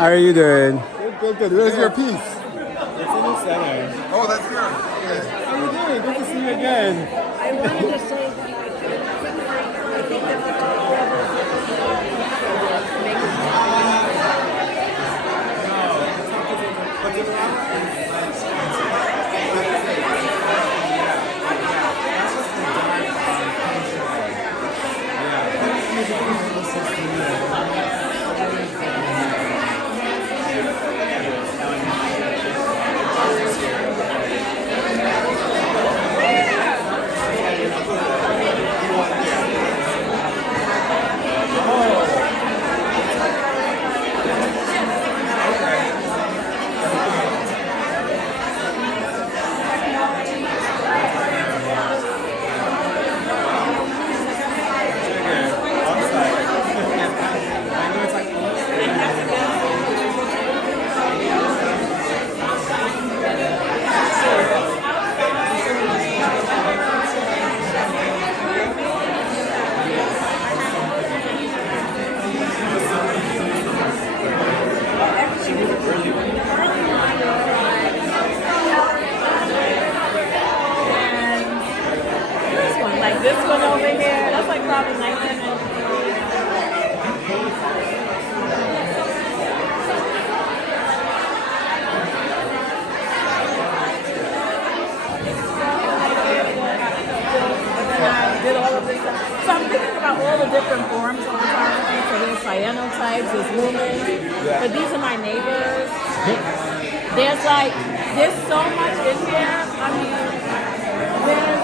How are you doing? Good. Where's your piece? It's in the center. Oh, that's yours. Okay. How are you doing? Good to see you again. I wanted to say that I think that the this one over here, that's like probably 19. Did all of this stuff. So I'm thinking about all the different forms of photography. So there's cyanotypes, there's women, but these are my neighbors. There's so much in here. I mean, there's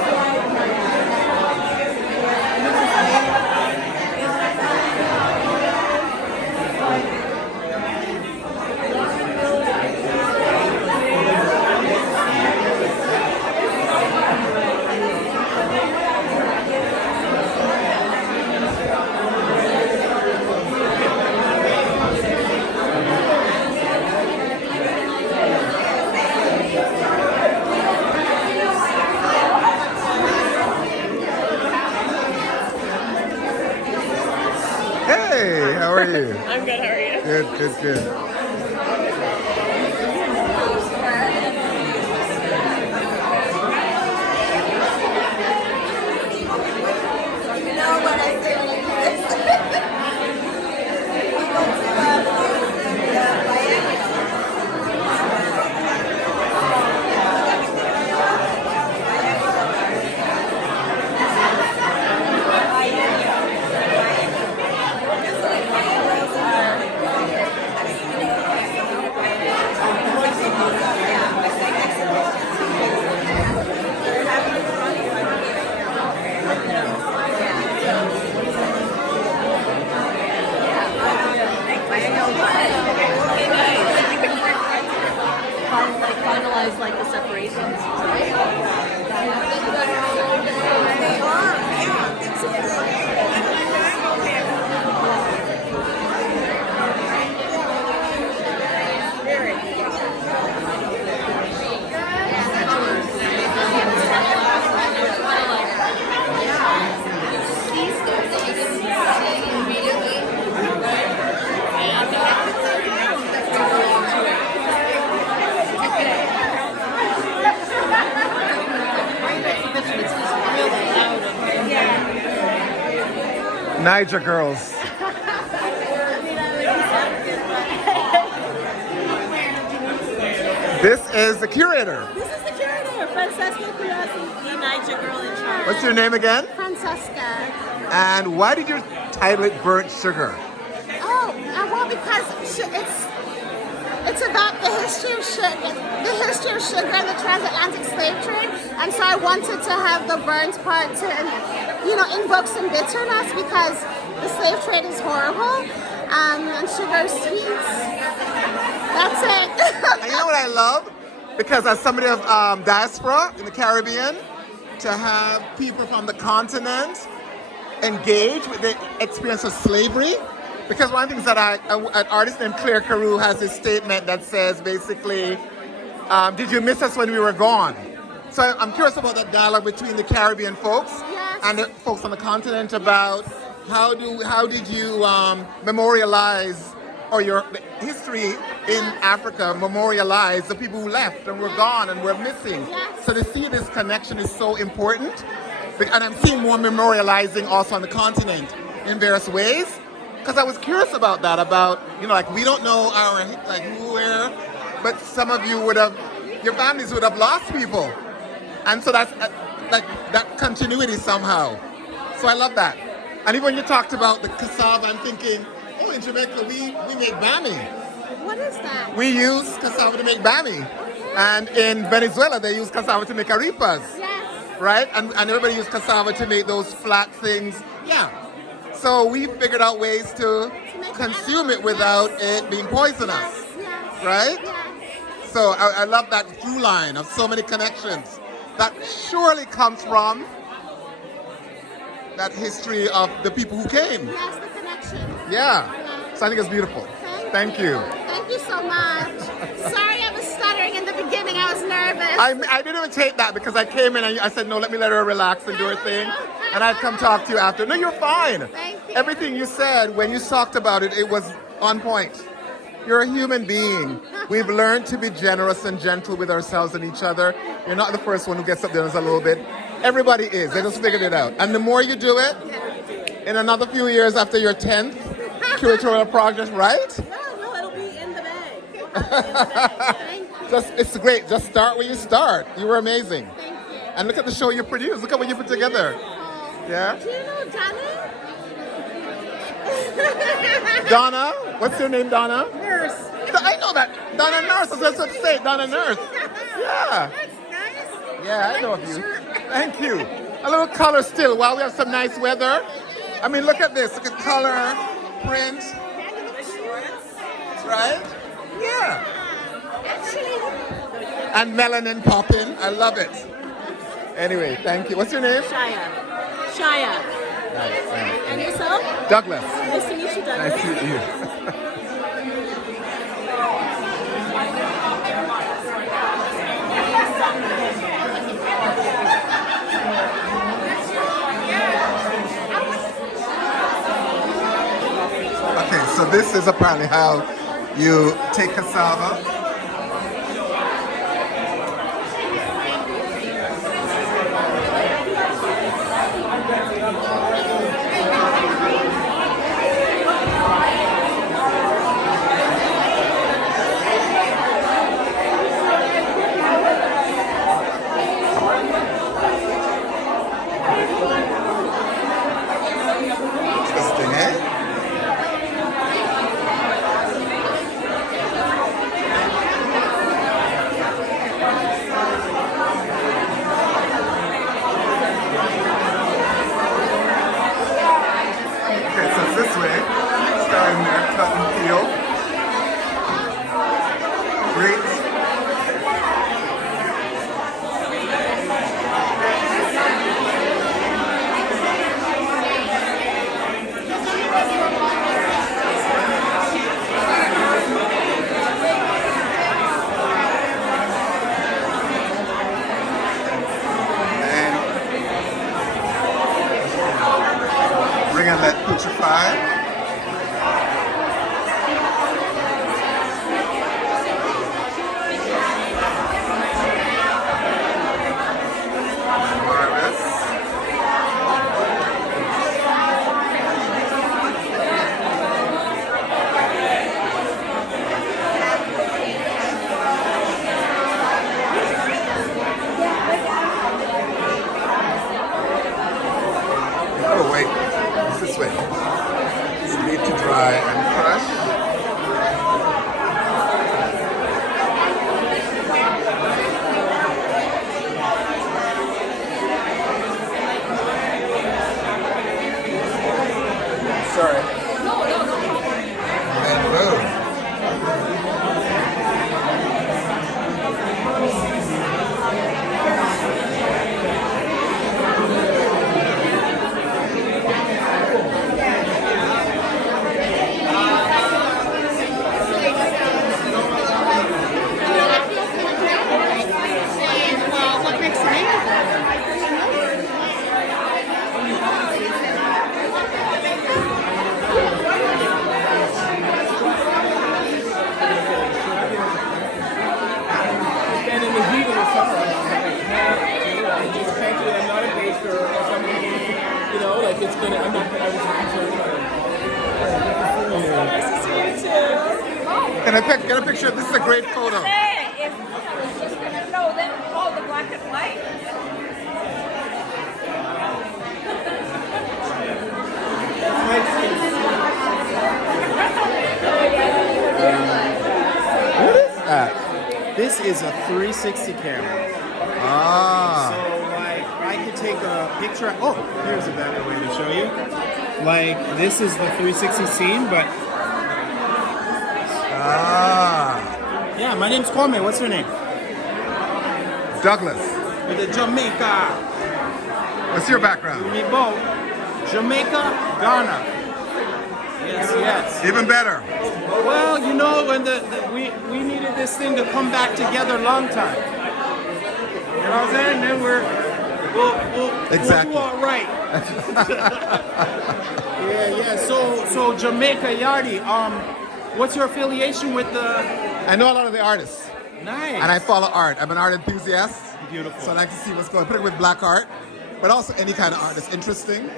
Hey, how are you? I'm good, how are you? Good. You know what I say when I finalize like the separations. They are, yeah. Niger girls. This is the curator. This is the curator, Francesca Curasi, the Niger girl in charge. What's your name again? Francesca. And why did you title it Burnt Sugar? Oh, well, because it's about the history of sugar and the transatlantic slave trade, and so I wanted to have the burnt part to, invoke some bitterness because the slave trade is horrible, and sugar is sweet. That's it. And you know what I love? Because as somebody of diaspora in the Caribbean, to have people from the continent engage with the experience of slavery. Because one of the things that an artist named Claire Carew has this statement that says basically, did you miss us when we were gone? So I'm curious about that dialogue between the Caribbean folks and the folks on the continent about how did you memorialize or your history in Africa memorialize the people who left and were gone and were missing. Yes. So to see this connection is so important. And I'm seeing more memorializing also on the continent in various ways. Because I was curious about that, about, like we don't know like who, where, but some of you would have, your families would have lost people. And so that's like that continuity somehow. So I love that. And even when you talked about the cassava, I'm thinking, oh, in Jamaica, we make bami. What is that? We use cassava to make bami. And in Venezuela, they use cassava to make arepas. Yes. Right? And everybody used cassava to make those flat things. Yeah. So we figured out ways to consume it without it being poisonous. Yes. Right? Yes. So I love that through line of so many connections. That surely comes from that history of the people who came. Yes, the connection. Yeah. Yeah. So I think it's beautiful. Thank you. Thank you so much. Sorry I was stuttering in the beginning. I was nervous. I didn't even take that because I came in and I said, no, let me let her relax and do her thing. And I'd come talk to you after. No, you're fine. Thank you. Everything you said, when you talked about it, it was on point. You're a human being. We've learned to be generous and gentle with ourselves and each other. You're not the first one who gets up there and does a little bit. Everybody is. They just figured it out. And the more you do it, in another few years after your 10th curatorial project, right? No, it'll be in the bag. It'll be in the bag. Yeah. It's great. Just start where you start. You were amazing. Thank you. And look at the show you produced. Look at what you put together. Yeah? Do you know Danny? Donna? What's your name, Donna? Nurse. I know that. Donna Nurse. That's what to say. Donna Nurse. Yeah. That's nice. Yeah, I know of you. Thank you. A little color still while we have some nice weather. I mean, look at this. Look at color, print. Right? Yeah. And melanin popping. I love it. Anyway, thank you. What's your name? Shia. And yourself? Douglas. Nice to meet you, Douglas. Nice to meet you. Okay, so this is apparently how you take cassava. Interesting, eh? gonna. I'm not. I was Nice to see you too. Can I get a picture? This is a great photo. Hey, if I was just gonna know them, oh, the black and white. What is that? This is a 360 camera. Ah. So like I could take a picture. Oh, here's a better way to show you. Like this is the 360 scene, but yeah, my name's Kwame. What's your name? Douglas. With the Jamaica. What's your background? Me both. Jamaica, Ghana. Yes, yes. Even better. Well, you know, when we needed this thing to come back together long time. You know what I'm saying? Then we'll Exactly. do all right. yeah. So Jamaica Yardi. What's your affiliation with the? I know a lot of the artists, Nice. and I follow art. I'm an art enthusiast. Beautiful. So I like to see what's going on, particularly with black art, but also any kind of art that's interesting.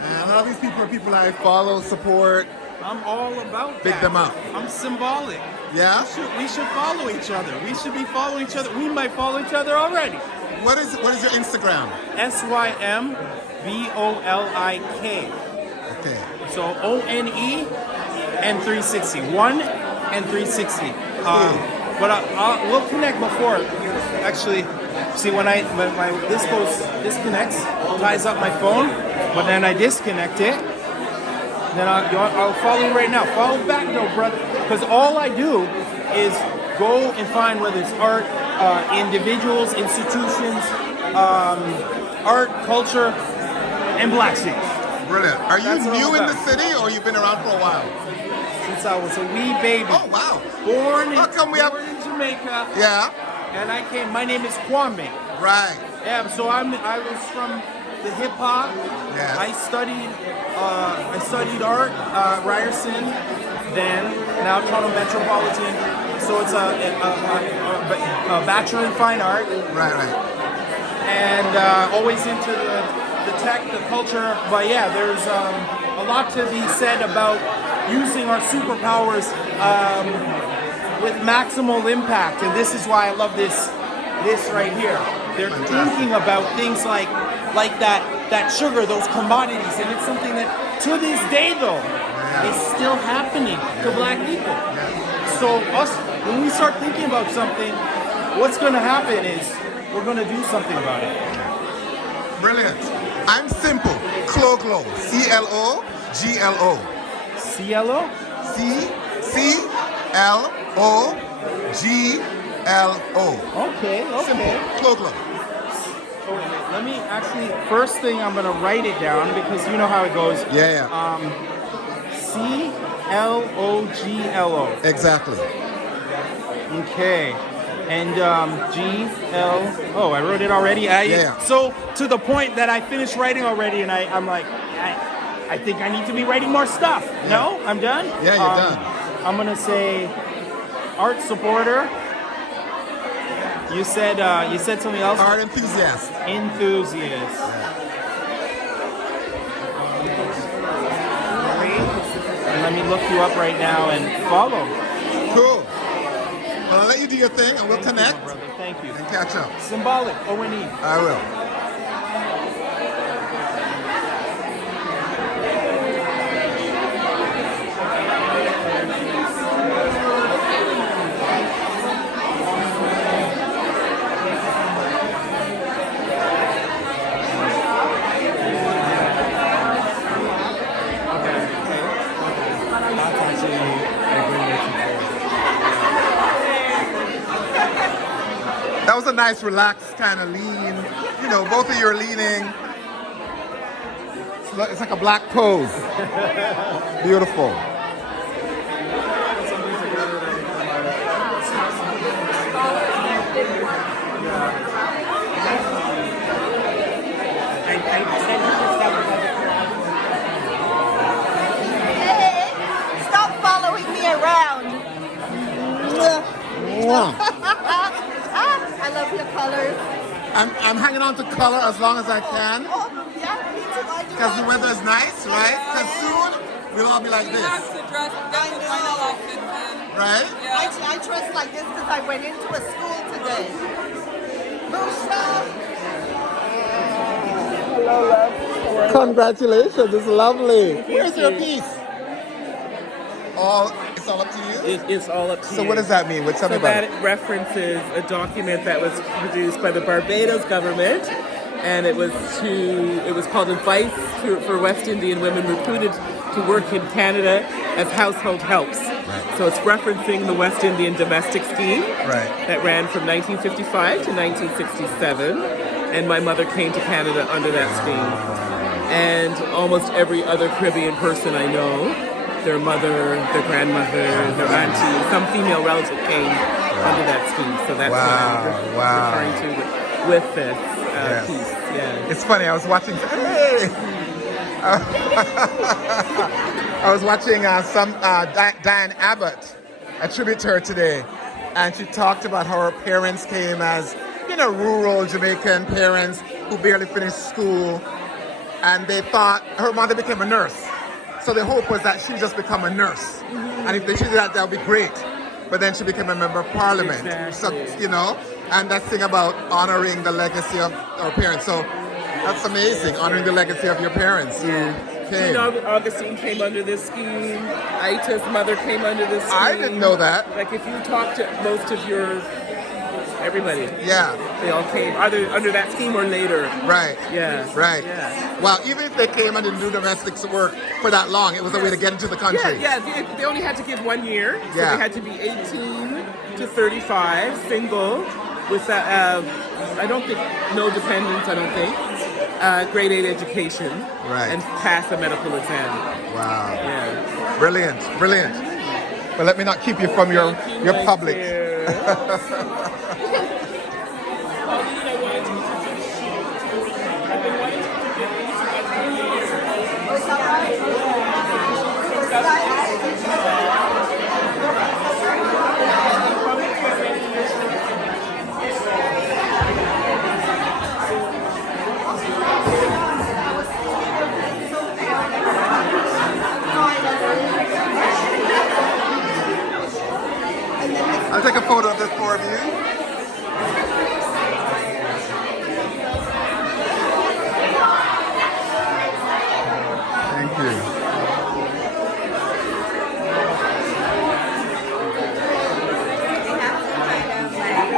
And a lot of these people are people I follow, support. I'm all about that. Big them up. I'm symbolic. Yeah? We should follow each other. We should be following each other. We might follow each other already. What is your Instagram? SYMBOLIK. Okay. So ONE and 360. 1 and 360. But we'll connect before. Actually, see when this connects, ties up my phone, but then I disconnect it. Then I'll follow you right now. Follow back though, brother. Because all I do is go and find whether it's art, individuals, institutions, art, culture, and black cities. Brilliant. Are you That's what new I'm in the about. city or you've been around for a while? Since I was a wee baby. Oh, wow. Born How come we have- born in Jamaica. Yeah. And I came. My name is Kwame. Right. Yeah. So I was from the hip hop. Yes. I studied art, Ryerson, then now Toronto Metropolitan. So it's a bachelor in fine art, Right. and always into the tech, the culture. But yeah, there's a lot to be said about using our superpowers with maximal impact, and this is why I love this right here. They're thinking about things like that sugar, those commodities, and it's something that to this day though is still happening to black people. So us, when we start thinking about something, what's going to happen is we're going to do something about it. Brilliant. I'm simple. Clo-Glo. CLOGLO. CLO? CLOGLO. Okay. Simple. Clo-Glo. Let me actually, first thing I'm going to write it down because you know how it goes. Yeah. CLOGLO. Exactly. Okay. And GL. I wrote it already. Yeah. So to the point that I finished writing already, and I'm like, I think I need to be writing more stuff. Yeah. No, I'm done. Yeah, you're done. I'm gonna say art supporter. You said something else. Art enthusiast. Enthusiast. And let me look you up right now and follow. Cool. Well, I'll let you do your thing and we'll connect Brother, thank you. and catch up. Symbolic, ONE. I will. That was a nice, relaxed kind of lean. You know, both of you are leaning. It's like a black pose. Beautiful. Hey, stop following me around. I love your colors. I'm hanging on to color as long as I can. Oh, yeah, me Because the weather is nice, right? Because soon we'll all be like You this, have to dress, get the kind of outfits in. right? Yeah. I dress like this because I went into a school today. Busha. Congratulations, it's lovely. Where's your piece? It's all up to you? It's all up to So what does that mean? Tell me So about it. that references a document that was produced by the Barbados government, and it was called Advice for West Indian Women Recruited to Work in Canada as Household Helps. Right. So it's referencing the West Indian Domestic Scheme that ran from 1955 to 1967, and my mother came to Canada under that scheme. And almost every other Caribbean person I know, their mother, their grandmother, their auntie, some female relative came under that scheme. So that's what I'm referring to with this piece. Yeah. It's funny, I was watching. Hey! I was watching Diane Abbott, a tribute to her today, and she talked about how her parents came as, rural Jamaican parents who barely finished school, and they thought her mother became a nurse. So the hope was that she just become a nurse, and if she did that would be great. But then she became a member of parliament. Exactly. So, and that thing about honoring the legacy of our parents. So that's amazing, honoring the legacy of your parents. Jean Augustine came under this scheme. Aita's mother came under this scheme. I didn't know that. Like if you talk to most of everybody, Yeah. they all came either under that scheme or later. Right. Yeah. Right. Yeah. Well, even if they came and didn't do domestic work for that long, it was a way to get into the country. Yeah, they only had to give 1 year. So Yeah. they had to be 18 to 35, single, with that, I don't think, no dependents, I don't think. Grade 8 education. Right. And pass a medical exam. Wow. Yeah. Brilliant. Brilliant. But let me not keep you from your public. I'll take a photo of the four of you. Thank you.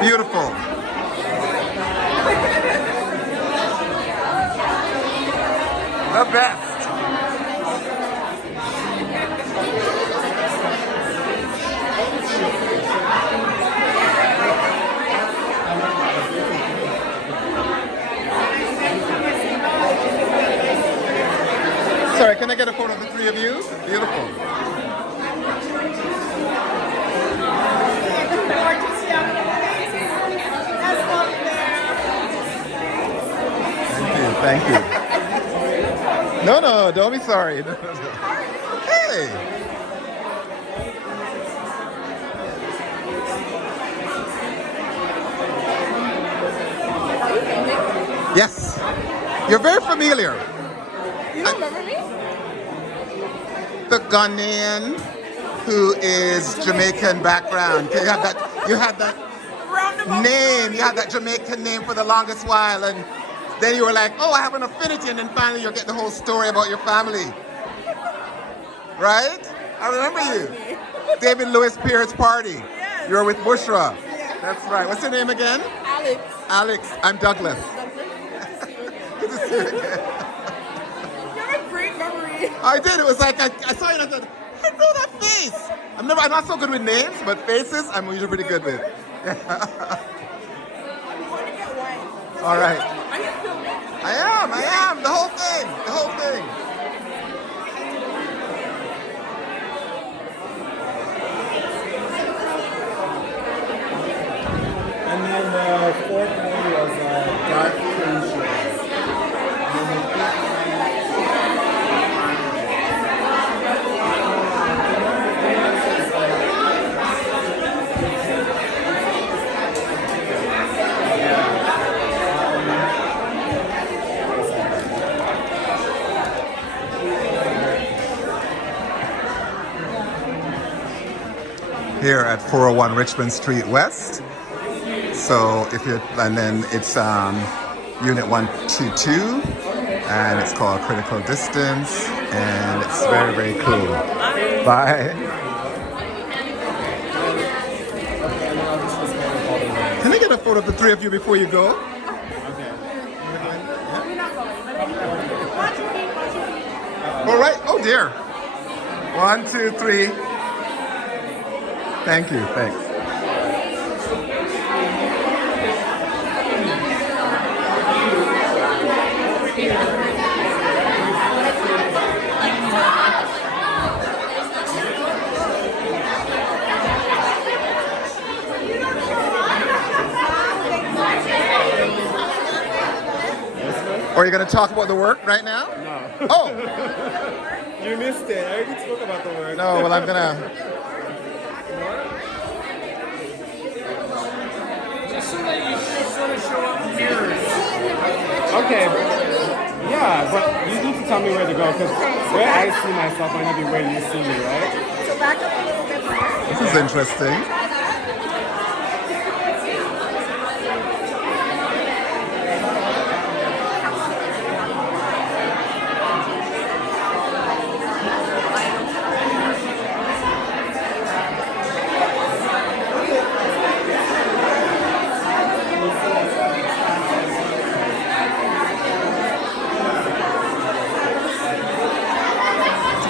Beautiful. The best. Sorry, can I get a photo of the three of you? Beautiful. Thank you. No, don't be sorry. Hey. Yes. You're very familiar. You don't remember me? The Ghanaian who is Jamaican background. You had that name. You had that Jamaican name for the longest while, and then you were like, oh, I have an affinity, and then finally you're getting the whole story about your family. Right? I remember you. David Lewis Pierce Party. Yes. You were with Bushra. Yes. That's right. What's your name again? Alex. Alex. I'm Douglas. Good to see you again. You have a great memory. I did. It was like I saw you and I said, I know that face. I'm not so good with names, but faces I'm usually pretty good with. All right. I am. The whole thing. And then the fourth one was dark creation. here at 401 Richmond Street West. So if you're, and then it's Unit 122, and it's called Critical Distance, and it's very, very cool. Bye. Can I get a photo of the three of you before you go? All right. Oh dear. 1, 2, 3. Thank you. Thanks. Are you going to talk about the work right now? No. Oh. You missed it. I already spoke about the work. No, well, I'm going to... Just so that you sort of show up mirrors. Okay. Yeah, but you need to tell me where to go, because where I see myself might not be where you see me, right? So back up a little bit more. This is interesting.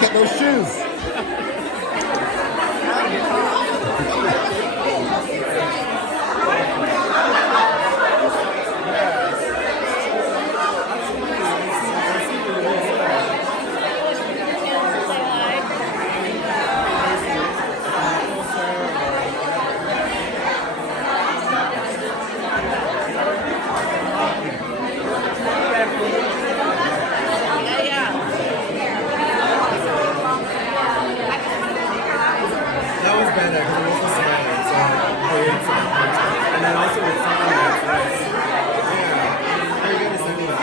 Get those shoes. That was better, because it was the silence, so it creates some context. And then also with someone that's nice. Yeah. Very good at sending that.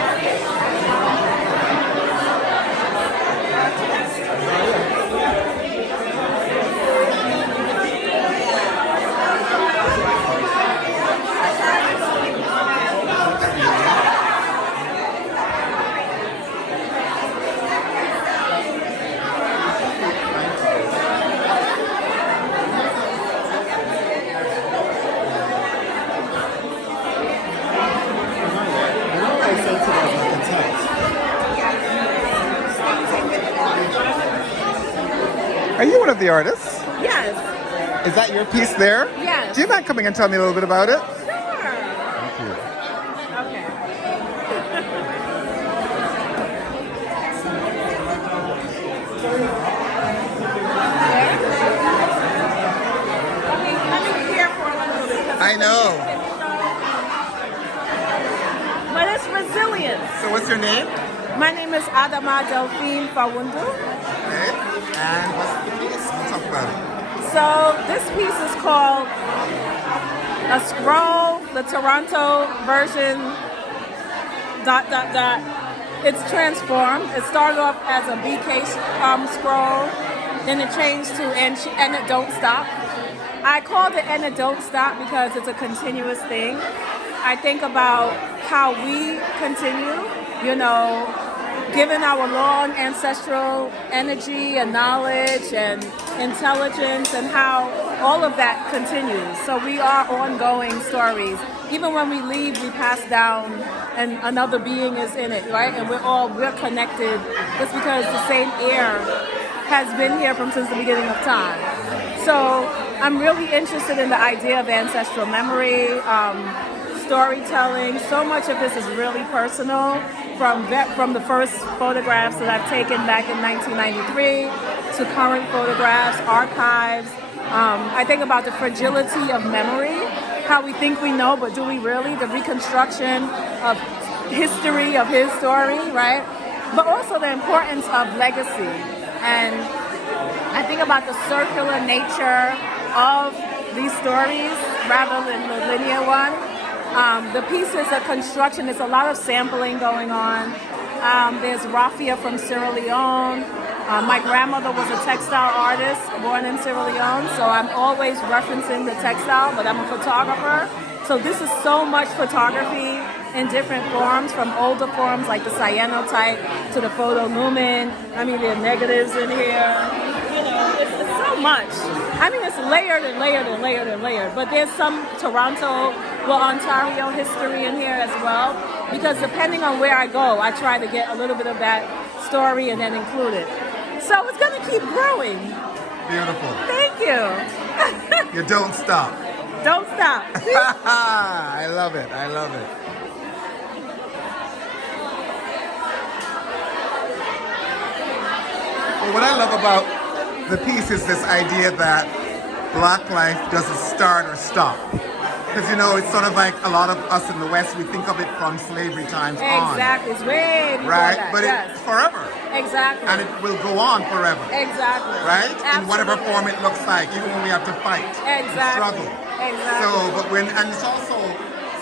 Are you one of the artists? Yes. Is that your piece there? Yes. Do you mind coming and tell me a little bit about it? Sure. Thank you. Okay. Let me hear for a little bit. I know. But it's resilience. So what's your name? My name is Adama Delphine Fawundu. Okay. And what's the piece? We'll talk about it. So this piece is called A Scroll, the Toronto version, ... It's transformed. It started off as a BK scroll, then it changed to And It Don't Stop. I called it And It Don't Stop because it's a continuous thing. I think about how we continue, given our long ancestral energy and knowledge and intelligence, and how all of that continues. So we are ongoing stories. Even when we leave, we pass down and another being is in it, right? And we're connected just because the same air has been here since the beginning of time. So I'm really interested in the idea of ancestral memory, storytelling. So much of this is really personal, from the first photographs that I've taken back in 1993 to current photographs, archives. I think about the fragility of memory, how we think we know, but do we really? The reconstruction of history, of his story, right? But also the importance of legacy. And I think about the circular nature of these stories rather than the linear one. The piece is a construction. There's a lot of sampling going on. There's raffia from Sierra Leone. My grandmother was a textile artist born in Sierra Leone, so I'm always referencing the textile, but I'm a photographer. So this is so much photography in different forms, from older forms like the cyanotype to the photolumen. I mean, there are negatives in here. You know, it's so much. I mean, it's layered and layered and layered and layered. But there's some Toronto, well, Ontario history in here as well, because depending on where I go, I try to get a little bit of that story and then include it. So it's going to keep growing. Beautiful. Thank you. You don't stop. Don't stop. I love it. I love it. Well, what I love about the piece is this idea that Black life doesn't start or stop. Because, you know, it's sort of like a lot of us in the West, we think of it from slavery times on. Exactly. It's way before Right? that. But yes. it's forever. Exactly. And it will go on forever. Exactly. Right? Absolutely. In whatever form it looks like, even when we have to fight. Exactly. Struggle. Exactly. So, but and it's also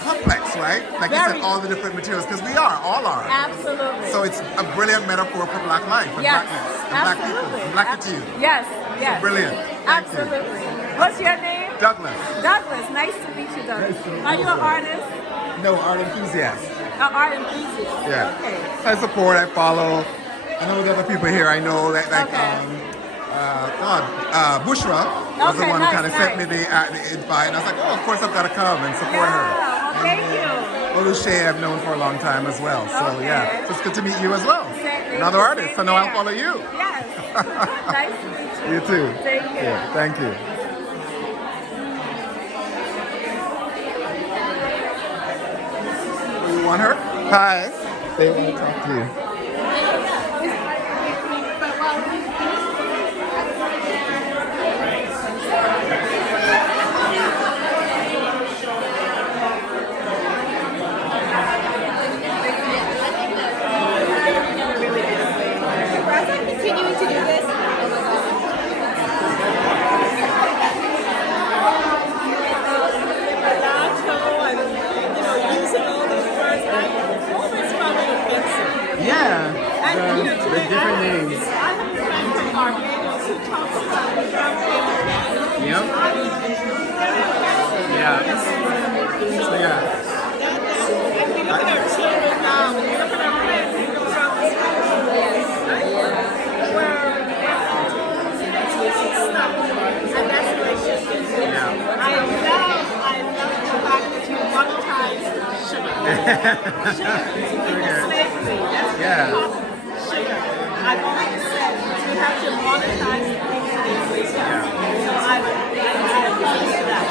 complex, right? Like you Very. said, all the different materials, because we all are. Absolutely. So it's a brilliant metaphor for Black life and yes. Blackness and Black people Absolutely. and Blackitude. Yes. Yes. Brilliant. Thank you. Absolutely. What's your name? Douglas. Douglas. Nice to meet you, Douglas. Are you an artist? No, art enthusiast. An art enthusiast. Yeah. Okay. I support, I follow. I know the other people here I know that like Okay. Bushra was the Okay, one who kind of nice, sent me the invite, and I was like, oh, of course I've got to come and support her. Yeah. Well, thank you. Oluche I've known for a long time as well. So Okay. yeah, so it's good to meet you as well. Same- Another artist, so same now I'll here. follow you. Yes. Nice to meet you. You too. Thank you. Yeah, thank you. You want her? Hi. They want to talk to you. Continuing to do this. Yeah, the different names. Yep. Yeah. So yeah. I love the fact that you monetize sugar. Slavery. That's Yeah. sugar. I've always said you have to monetize things. So I appreciate that.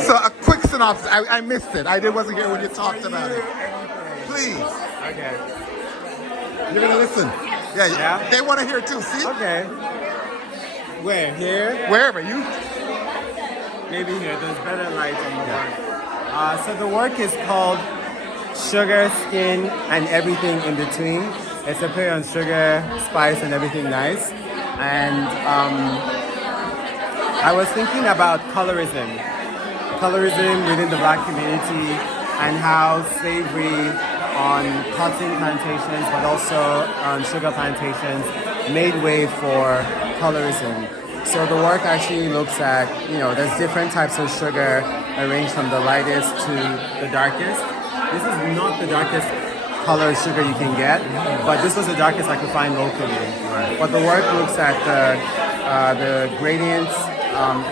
So a quick synopsis. I missed it. I wasn't here when you talked about it. Please. Okay. You're gonna listen. Yeah. Yeah. They want to hear too. See? Okay. Where? Here? Wherever you. Maybe here. There's better light on the work. So the work is called Sugar, Skin, and Everything in Between. It's a play on sugar, spice, and everything nice. And I was thinking about colorism within the Black community, and how slavery on cotton plantations, but also on sugar plantations, made way for colorism. So the work actually looks at, there's different types of sugar arranged from the lightest to the darkest. This is not the darkest color sugar you can get, but this was the darkest I could find locally. Right. But the work looks at the gradients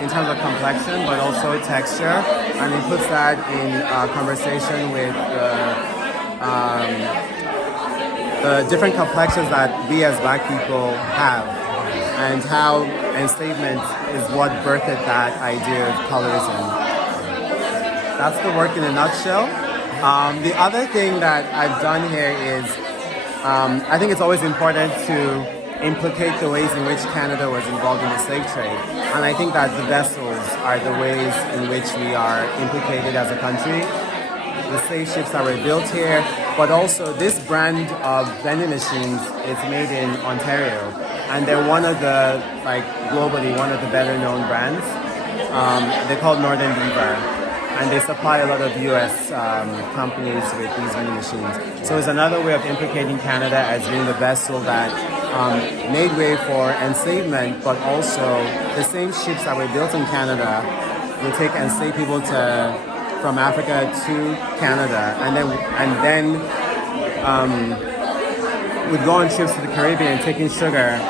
in terms of complexion, but also texture, and it puts that in conversation with the different complexions that we as Black people have, and how enslavement is what birthed that idea of colorism. That's the work in a nutshell. The other thing that I've done here is, I think it's always important to implicate the ways in which Canada was involved in the slave trade. And I think that the vessels are the ways in which we are implicated as a country. The slave ships that were built here, but also this brand of vending machines is made in Ontario. And they're one of the, globally, one of the better known brands. They're called Northern Beaver. and they supply a lot of U.S. Companies with these new machines. So it's another way of implicating Canada as being the vessel that made way for enslavement, but also the same ships that were built in Canada would take enslaved people from Africa to Canada, and then would go on trips to the Caribbean taking sugar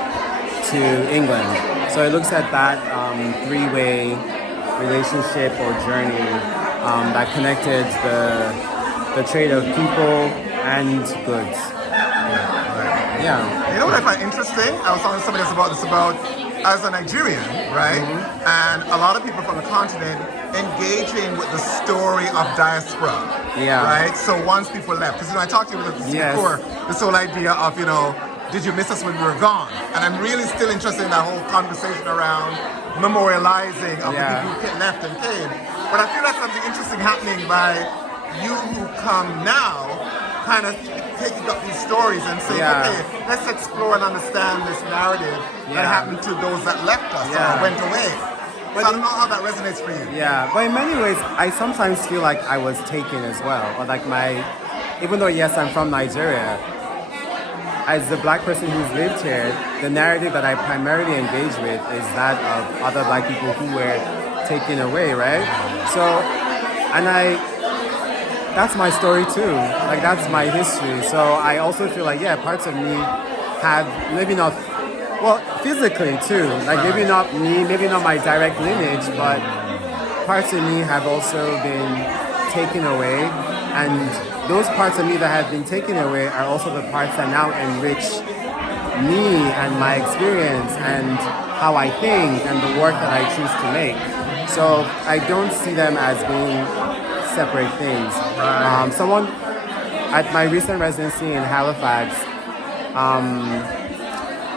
to England. So it looks at that three-way relationship or journey that connected the trade of people and goods. Yeah. You know what I find interesting? I was talking to somebody else about this as a Nigerian, right? And a lot of people from the continent engaging with the story of diaspora. Yeah. Right? So once people left, because I talked to you about this before, this whole idea of, did you miss us when we were gone? And I'm really still interested in that whole conversation around memorializing of the people who left and came. But I feel like something interesting happening by you who come now, kind of taking up these stories and saying, okay, let's explore and understand this narrative that happened to those that left us or went away. But so I don't know how that resonates for you. Yeah, but in many ways, I sometimes feel like I was taken as well. Or like even though yes, I'm from Nigeria, as a black person who's lived here, the narrative that I primarily engage with is that of other black people who were taken away, right? So, that's my story too. Like that's my history. So I also feel like, parts of me have maybe not, well, physically too. Like maybe not me, maybe not my direct lineage, but parts of me have also been taken away. And those parts of me that have been taken away are also the parts that now enrich me and my experience and how I think and the work that I choose to make. So I don't see them as being separate things. Someone at my recent residency in Halifax,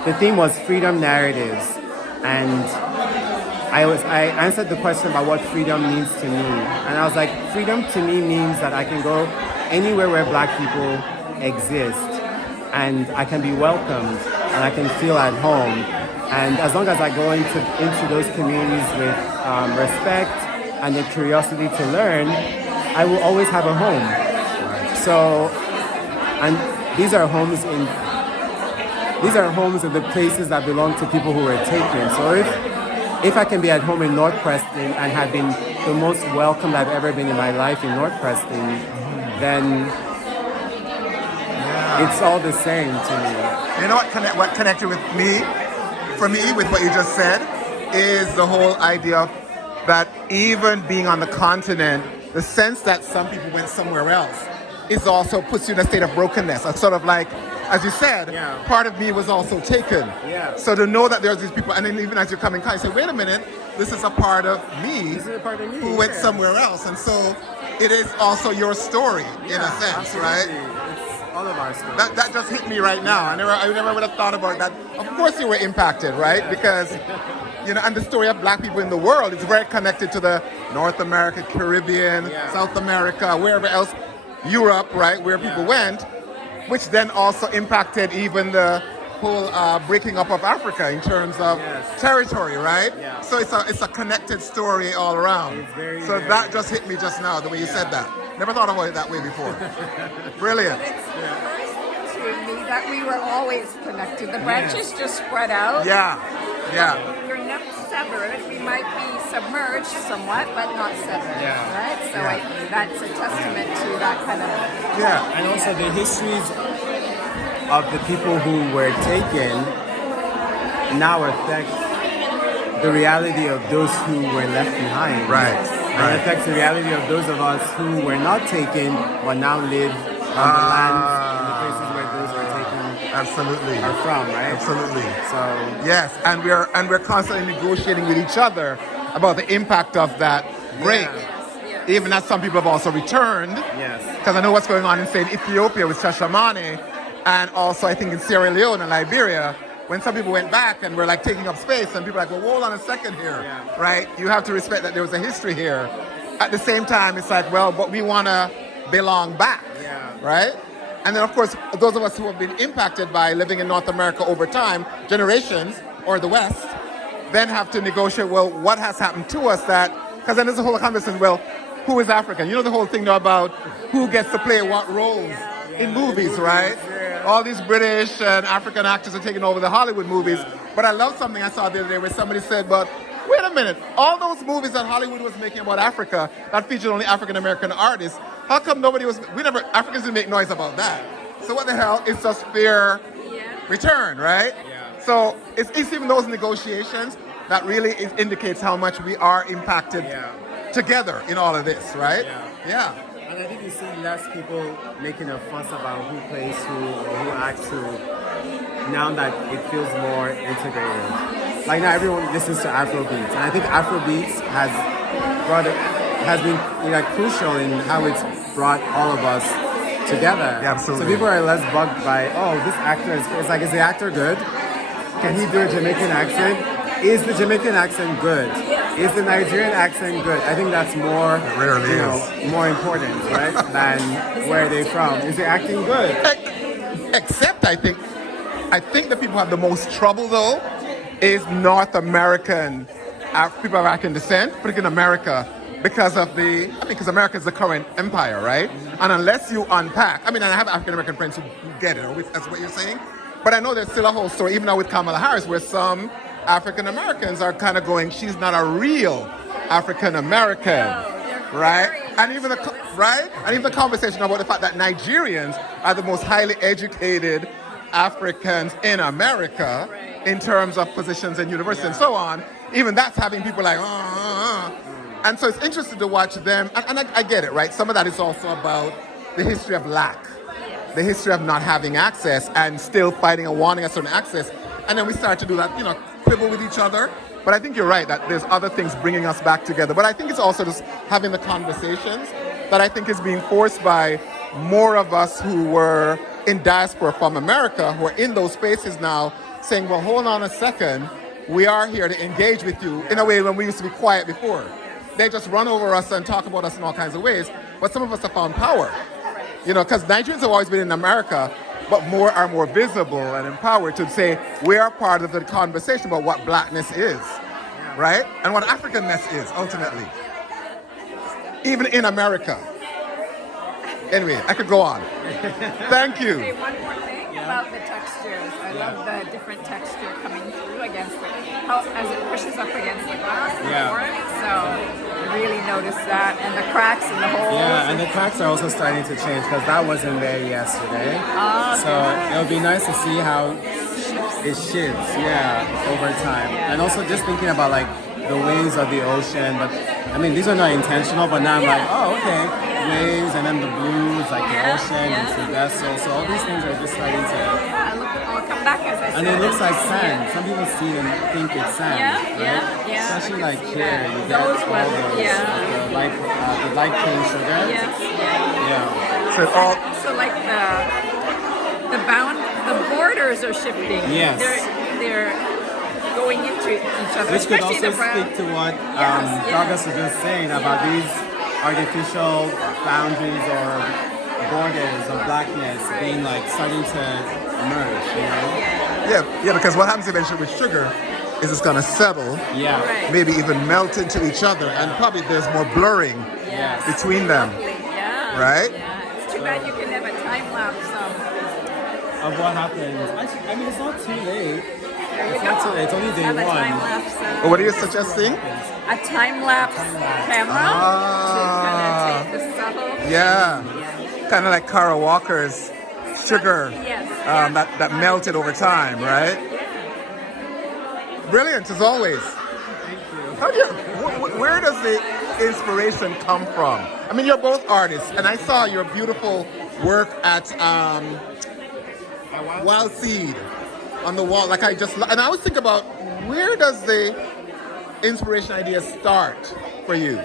the theme was freedom narratives, and I answered the question about what freedom means to me, and I was like, freedom to me means that I can go anywhere where black people exist, and I can be welcomed, and I can feel at home, and as long as I go into those communities with respect and the curiosity to learn, I will always have a home. So, and these are homes in the places that belong to people who were taken. So if I can be at home in North Preston and have been the most welcomed I've ever been in my life in North Preston, then it's all the same to me. You know what connected with me, for me, with what you just said, is the whole idea that even being on the continent, the sense that some people went somewhere else is also puts you in a state of brokenness. It's sort of like, as you said, part of me was also taken. Yeah. So to know that there's these people, and then even as you're coming, you say, wait a minute, this is a part of me, who went somewhere else. And so it is also your story in a sense, absolutely. right? It's all of our stories. That just hit me right now. I never would have thought about that. Of course you were impacted, right? Because and the story of black people in the world is very connected to the North America, Caribbean, South America, wherever else, Europe, right, where people went, which then also impacted even the whole breaking up of Africa in terms of territory, right? Yeah. So it's a connected story all around. So that just hit me just now, the way you said that. Never thought about it that way before. Brilliant. It's the first to me that we were always connected. The branches just spread out. Yeah. We're never severed. We might be submerged somewhat, but not severed. Right? So I think that's a testament to that kind of. Yeah, and also the histories of the people who were taken now affect the reality of those who were left behind. Right. And it affects the reality of those of us who were not taken but now live on the land in the places where those who were taken Absolutely. are from, right? Absolutely. So Yes, and we're constantly negotiating with each other about the impact of that break. Even as some people have also returned. yes. Because I know what's going on in, say, Ethiopia with Shashamane, and also I think in Sierra Leone and Liberia, when some people went back and were like taking up space, and people are like, well, hold on a second here, right? You have to respect that there was a history here. At the same time, it's like, well, but we want to belong back, right? And then, of course, those of us who have been impacted by living in North America over time, generations, or the West, then have to negotiate, well, what has happened to us that, because then there's a whole conversation, well, who is African. You know the whole thing now about who gets to play what roles in movies, right? All these British and African actors are taking over the Hollywood movies. But I love something I saw the other day where somebody said, but wait a minute, all those movies that Hollywood was making about Africa that featured only African American artists, how come Africans didn't make noise about that? So what the hell? It's just fair return, right? So it's even those negotiations that really indicates how much we are impacted together in all of this, right? Yeah. And I think you see less people making a fuss about who plays who or who acts who now that it feels more integrated. Like now everyone listens to Afrobeats, and I think Afrobeats has been crucial in how it's brought all of us together. Yeah, absolutely. So people are less bugged by, this actor is the actor good? Can he do a Jamaican accent? Is the Jamaican accent good? Is the Nigerian accent good? I think that's more, more important, right? Than where they're from. Is the acting good? Except I think the people have the most trouble though is North American people of African descent, particularly in America, because America is the current empire, right? And unless you unpack, and I have African American friends who get it, that's what you're saying. But I know there's still a whole story, even now with Kamala Harris, where some African Americans are kind of going, she's not a real African American, right? And even the conversation about the fact that Nigerians are the most highly educated Africans in America in terms of positions in university and so on. Even that's having people like, And so it's interesting to watch them. And I get it, right? Some of that is also about the history of lack, the history of not having access and still fighting and wanting a certain access. And then we start to do that, quibble with each other. But I think you're right that there's other things bringing us back together. But I think it's also just having the conversations that I think is being forced by more of us who were in diaspora from America, who are in those spaces now, saying, well, hold on a second. We are here to engage with you in a way when we used to be quiet before. They just run over us and talk about us in all kinds of ways. But some of us have found power. Because Nigerians have always been in America, but are more visible and empowered to say we are part of the conversation about what blackness is, right? And what Africanness is, ultimately. Even in America. Anyway, I could go on. Thank you. Say one more thing about the textures. I love the different texture coming through against as it pushes up against the glass and the board. So I really noticed that. And the cracks and the holes. Yeah, and the cracks are also starting to change because that wasn't there yesterday. So it'll be nice to see how it shifts, over time. And also just thinking about the waves of the ocean, but these are not intentional, but now I'm okay, waves and then the blues, the ocean, it's the vessel, so all these things are just starting to... I'll come back as I say. And it looks like sand. Some people see and think it's sand, right? Especially here, you get all those, the light cane sugar. So it's all... So the borders are shifting. Yes. They're going into each other. Which could especially also speak to what Douglas was just saying about these artificial boundaries or borders of blackness being starting to emerge, Yeah, because what happens eventually with sugar is it's gonna settle, maybe even melt into each other, and probably there's more blurring between them, right? Yeah. It's too bad you can have a time lapse of what happens. Actually, it's not too late. It's not too late. It's only day have a one. time lapse. What are you suggesting? A time lapse camera to kind of take the subtle. Yeah. Kind of like Kara Walker's sugar that melted over time, right? Brilliant as always. Thank you. Where does the inspiration come from? You're both artists, and I saw your beautiful work at Wild Seed on the wall. And I always think about where does the inspiration idea start for you?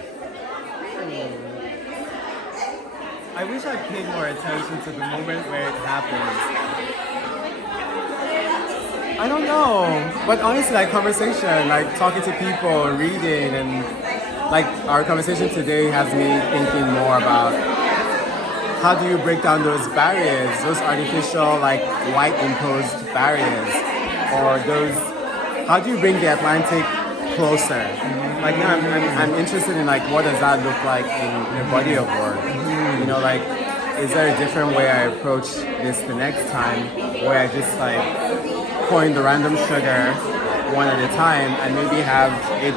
I wish I paid more attention to the moment where it happens. I don't know, but honestly, conversation, talking to people, reading, and our conversation today has me thinking more about how do you break down those barriers, those artificial, white imposed barriers, or how do you bring the Atlantic closer. Like now I'm interested in like what does that look like in a body of work. You know, like is there a different way I approach this the next time where I just like pour in the random sugar one at a time and maybe have it,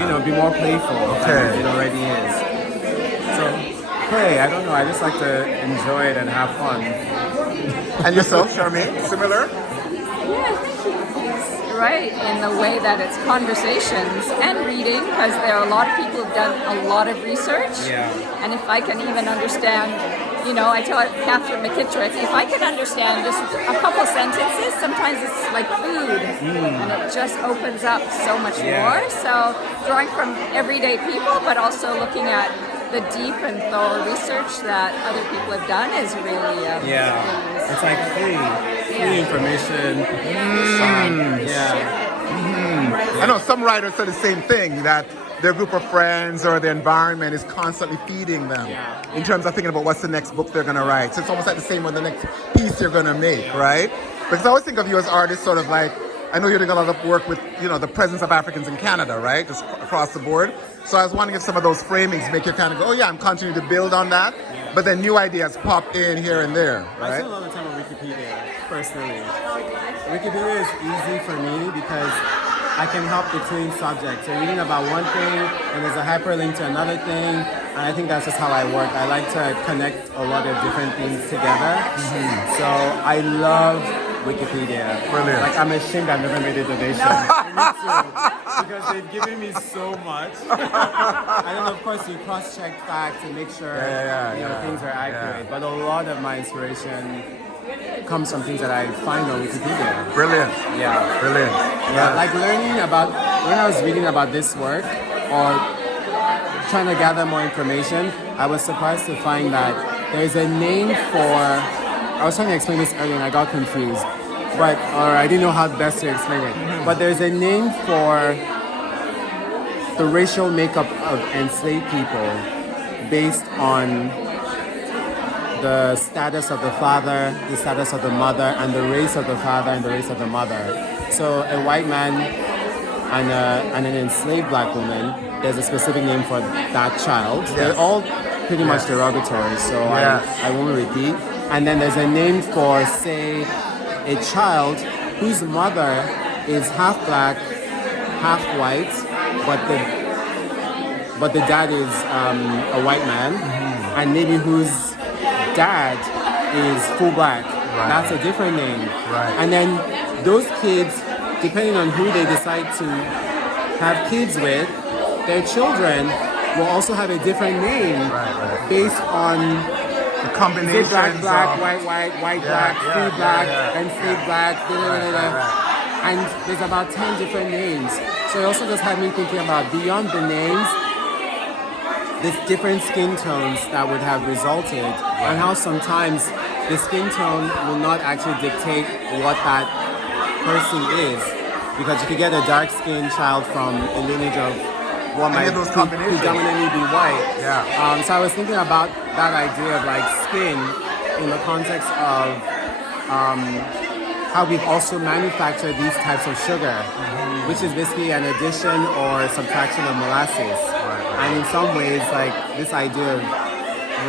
you know, be more playful than it already is. So play, I don't know, I just like to enjoy it and have fun. And yourself, Charmaine, similar? Yeah, I think he's right in the way that it's conversations and reading, because there are a lot of people who've done a lot of research. Yeah. And if I can even understand, you know, I tell Catherine McKittrick, if I can understand just a couple sentences, sometimes it's like food, and it just opens up so much more. So drawing from everyday people, but also looking at the deep and thorough research that other people have done is really It's like free information. I know some writers say the same thing, that their group of friends or their environment is constantly feeding them in terms of thinking about what's the next book they're going to write. So it's almost like the same with the next piece you're going to make, right? Because I always think of you as artists sort of like, I know you're doing a lot of work with, you know, the presence of Africans in Canada, right? Just across the board. So I was wondering if some of those framings make you kind of go, oh yeah, I'm continuing to build on that. But then new ideas pop in here and there, I right? spend a lot of time on Wikipedia, personally. Wikipedia is easy for me because I can hop between subjects. You're reading about one thing and there's a hyperlink to another thing. And I think that's just how I work. I like to connect a lot of different things together. So I love Wikipedia. Brilliant. Like I'm ashamed I've never made a donation. Me too. Because they've given me so much. And then of course you cross-check facts and make sure you know, things are accurate. But a lot of my inspiration comes from things that I find on Wikipedia. Brilliant. Yeah. Brilliant. Yeah, like learning about, when I was reading about this work or trying to gather more information, I was surprised to find that there's a name for, I was trying to explain this earlier and I got confused, or I didn't know how best to explain it. But there's a name for the racial makeup of enslaved people based on the status of the father, the status of the mother, and the race of the father and the race of the mother. So a white man and an enslaved black woman, there's a specific name for that child. They're all pretty much derogatory, so I won't repeat. And then there's a name for, say, a child whose mother is half black, half white, but the dad is a white man, and maybe whose dad is full black. That's a different name. And then those kids, depending on who they decide to have kids with, their children will also have a different name based on The combination. black, white, black, free black, enslaved black, and there's about 10 different names. So it also just had me thinking about beyond the names, these different skin tones that would have resulted, and how sometimes the skin tone will not actually dictate what that person is, because you could get a dark-skinned child from a lineage of what might predominantly be white. So I was thinking about that idea of like skin in the context of how we've also manufactured these types of sugar, which is basically an addition or subtraction of molasses. And in some ways, like this idea of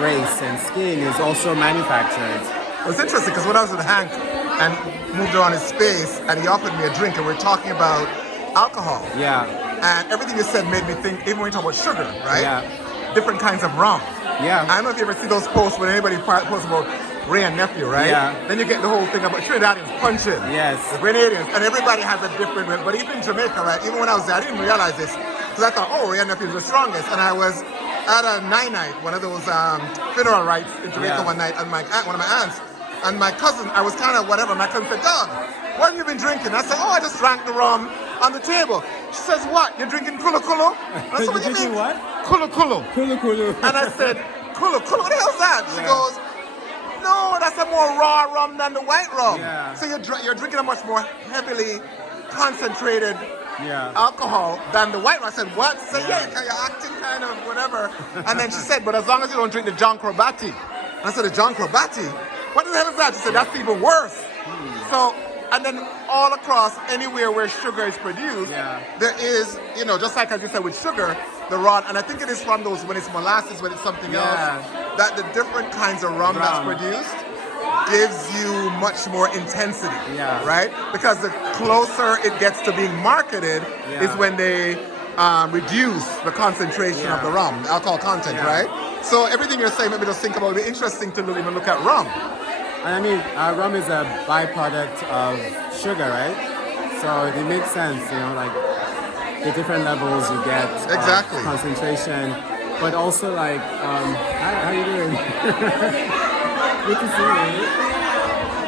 race and skin is also manufactured. It was interesting because when I was with Hank and moved around his space and he offered me a drink and we were talking about alcohol. And everything you said made me think, even when you talk about sugar, right? Different kinds of rum. I don't know if you ever see those posts when anybody posts about Ray and Nephew, right? Then you get the whole thing about Trinidadians punching. The Grenadians. And everybody has a different way. But even in Jamaica, right? Even when I was there, I didn't realize this. Because I thought, oh, Ray and Nephew is the strongest. And I was at a night, one of those funeral rites in Jamaica one night, and one of my aunts. And my cousin, I was kind of whatever. My cousin said, Dog, what have you been drinking? I said, oh, I just drank the rum on the table. She says, what? You're drinking Kulu Kulu? I said, what do you mean? What? Kulu Kulu. Kulu Kulu. And I said, Kulu Kulu, what the hell's that? She goes, no, that's a more raw rum than the white rum. So you're drinking a much more heavily concentrated alcohol than the white rum. I said, what? She said, you're acting kind of whatever. And then she said, but as long as you don't drink the John Crobati. I said, the John Crobati? What the hell is that? She said, that's even worse. So And then all across anywhere where sugar is produced, Yeah. there is, you know, just like as you said with sugar, the rod, and I think it is from those when it's molasses, when it's something Yeah. else, that the different kinds of rum that's Rum. produced gives you much more intensity, Yeah. right? Because the closer it gets to being marketed Yeah. is when they reduce the concentration of Yeah. the rum, the alcohol content, Yeah. right? So everything you're saying, maybe just think about it. It'd be interesting to even look at rum. And I mean, rum is a byproduct of sugar, right? So it makes sense, you know, like the different levels you get of Exactly. concentration, but also like, how you doing? Good to see you.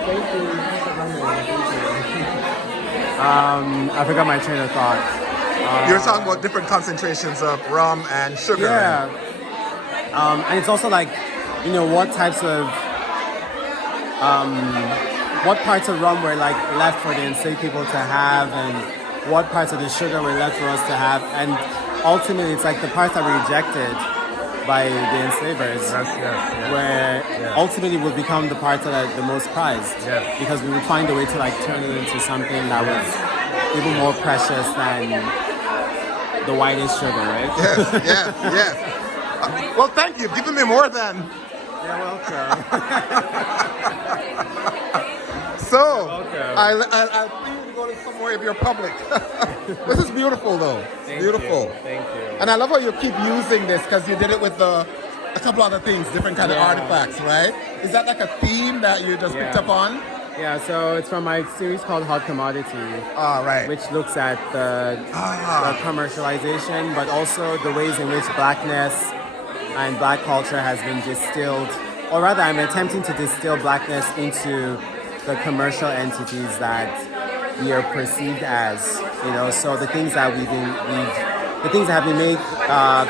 Thank you. Thanks for coming. Thank you. I forgot my train of thought. You're talking about different concentrations of rum and sugar. Yeah. And it's also like, you know, what types of, what parts of rum were like left for the enslaved people to have, and what parts of the sugar were left for us to have. And ultimately, it's like the parts that were rejected by the enslavers, where ultimately would become the parts that are the most prized. Because we would find a way to like turn it into something that was even more precious than the whitest sugar, right? Yes. Well, thank you. You've given me more than. You're welcome. So, I'll bring you to go to some more of your public. This is beautiful, though. Beautiful. Thank you. And I love how you keep using this because you did it with a couple other things, different kind of artifacts, right? Is that like a theme that you just picked up on? Yeah, so it's from my series called Hot Commodity, Right. which looks at the commercialization, but also the ways in which blackness and black culture has been distilled, or rather, I'm attempting to distill blackness into the commercial entities that we are perceived as. You know, so the things that the things that have been made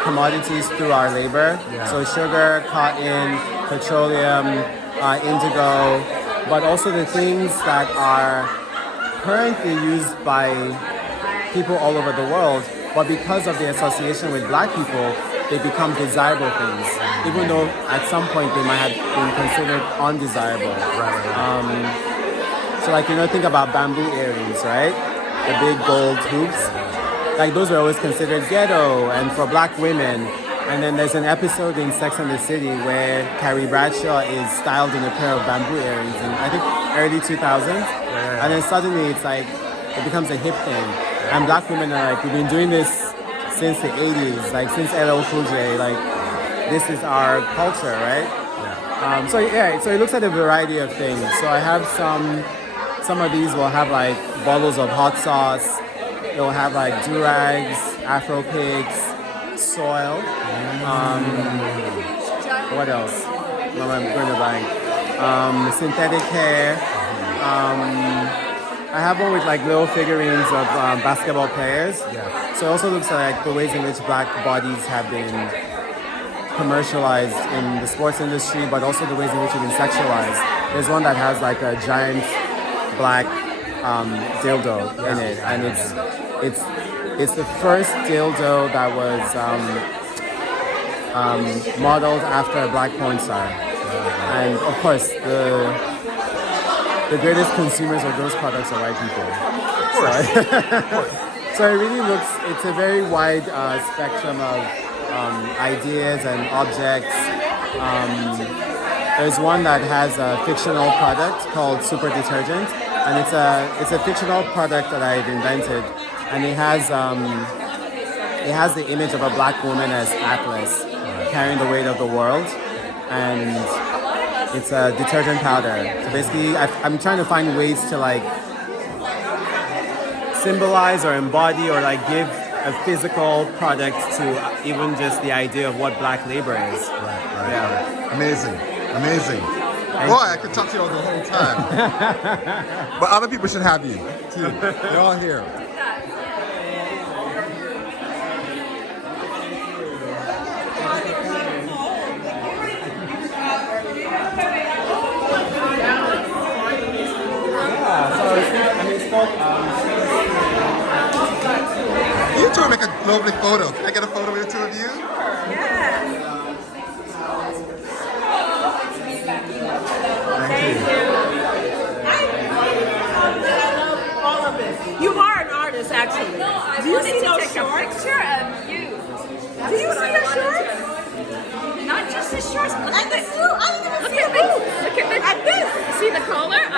commodities through our labor. So sugar, cotton, petroleum, indigo, but also the things that are currently used by people all over the world, but because of the association with black people, they become desirable things, even though at some point they might have been considered undesirable. So like, you know, think about bamboo earrings, right? The big gold hoops. Like those were always considered ghetto and for black women. And then there's an episode in Sex and the City where Carrie Bradshaw is styled in a pair of bamboo earrings in, I think, early 2000s. And then suddenly it's like, it becomes a hip thing. And black women are like, we've been doing this since the 80s, like since LL Cool J, like this is our culture, right? So it looks at a variety of things. So I have some of these will have like bottles of hot sauce. It'll have like durags, Afro pigs, soil. What else? Well, I'm going to blank. Synthetic hair. I have one with like little figurines of basketball players. So it also looks like the ways in which black bodies have been commercialized in the sports industry, but also the ways in which it's been sexualized. There's one that has like a giant black dildo in it, and it's the first dildo that was modeled after a black porn star. And of course, the greatest consumers of those products are white people. Of course. So it really looks, it's a very wide spectrum of ideas and objects. There's one that has a fictional product called Super Detergent, and it's a fictional product that I've invented, and it has the image of a black woman as Atlas, carrying the weight of the world, and it's a detergent powder. So basically, I'm trying to find ways to like symbolize or embody or like give a physical product to even just the idea of what black labor is. Yeah. Amazing. Boy, I could talk to you all the whole time. But other people should have you, too. They're all here. You two make a lovely photo. Can I get a photo with the two of you? Thank you.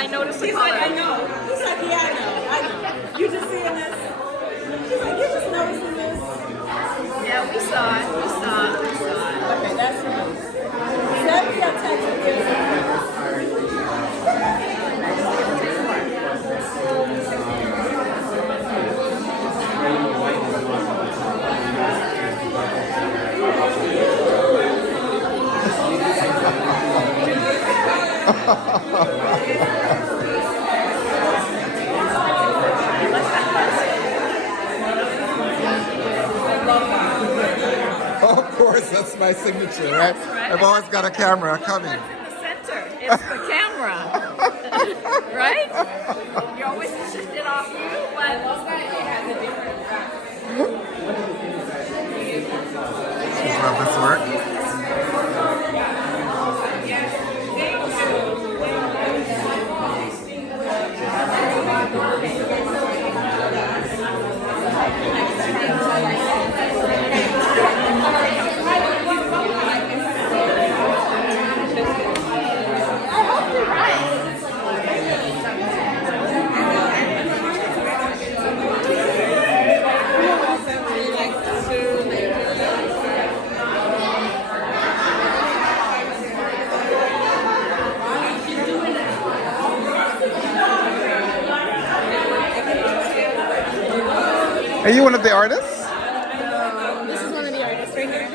I noticed the He's color. like, I know. He's like, yeah, I know. You just seeing this? She's like, you just noticing this? Yeah, we saw it. We saw it. We saw it. Okay, that's it. Send me a text with this. Of course, that's my signature, right? I've always got a camera coming. In the center. It's the camera. Right? You always shift it off you, but it has a different Love this work. Are you one of the artists? This is one of the artists right here.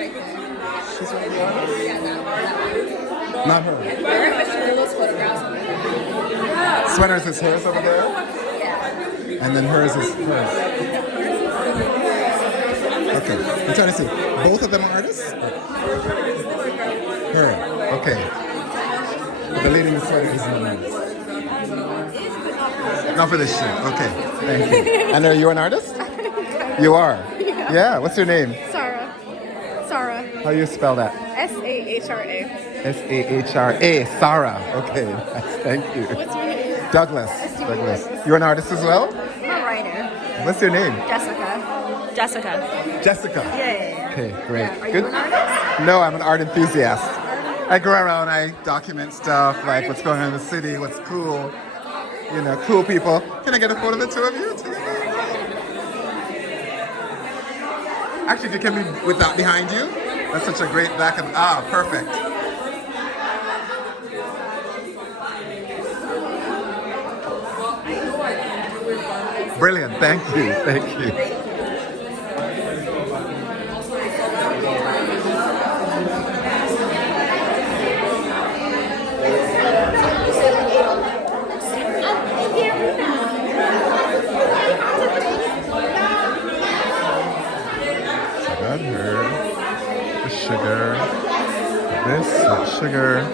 She's one of the artists? Not her. Sweaters is hers over there? And then hers is hers. Okay, I'm trying to see. Both of them are artists? Her, okay. But the lady in the sweater is not an artist. Not for this shit. Okay, thank you. And are you an artist? You are? Yeah. What's your name? Sarah. Sarah. How you spell that? S-A-H-R-A. S-A-H-R-A. Sarah. Okay, nice. Thank you. What's your name? Douglas. Douglas. You're an artist as well? I'm a writer. What's your name? Jessica. Jessica. Jessica. Yeah. Okay, great. Are Good. you an artist? No, I'm an art enthusiast. I go around, I document stuff, like what's going on in the city, what's cool, you know, cool people. Can I get a photo of the two of you together? Actually, if you can be with that behind you, that's such a great back and, perfect. Brilliant, thank you, thank you. Got her. The sugar. This sugar.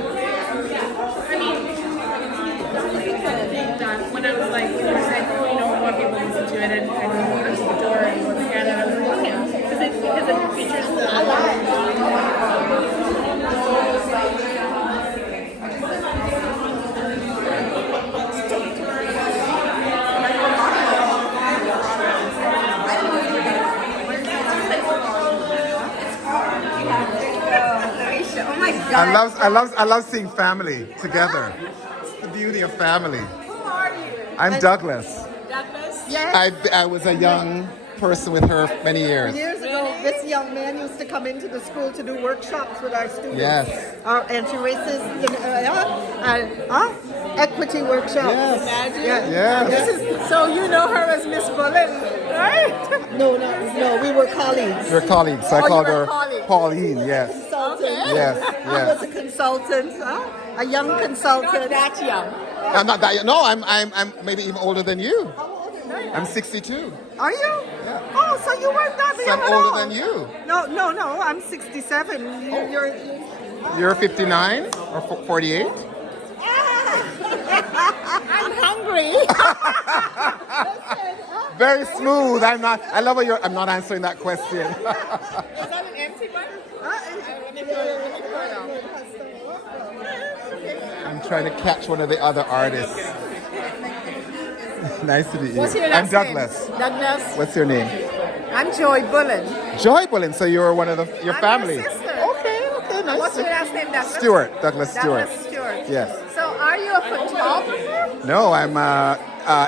When I was like, you said, oh, you know, we want people to listen to it, and I went to the door and looked at it, and I was like, okay, because it features the Oh my God. I love seeing family together. It's the beauty of family. Who are you? I'm Douglas. Douglas. Yes. I was a young person with her many years. Years ago, this young man used to come into the school to do workshops with our students. Yes. Our anti-racist, equity workshops. Yes. Yeah. Yes. This is, so you know her as Miss Bullen, right? No, we were colleagues. We're colleagues, so I Oh, you called were her colleagues. Pauline, yes. Consultant. Yes, I yes. was a consultant, a young consultant. That's young. I'm not that young. No, I'm maybe even older than you. How old are you? I'm 62. Are you? Yeah. Oh, so you weren't that So young I'm at older all. than you. No, I'm 67. You're You're 59 or 48? I'm hungry. Very smooth. I'm not. I love how you're. I'm not answering that question. Is that an empty button? I'm trying to catch one of the other artists. Nice to meet you. What's your I'm last name? Douglas. Douglas. What's your name? I'm Joy Bullen. Joy Bullen. So you're one of your I'm family. your sister. Okay, nice. What's your last name, Douglas? Stewart. Douglas Stewart. Douglas Stewart. Yes. So are you a photographer? No, I'm a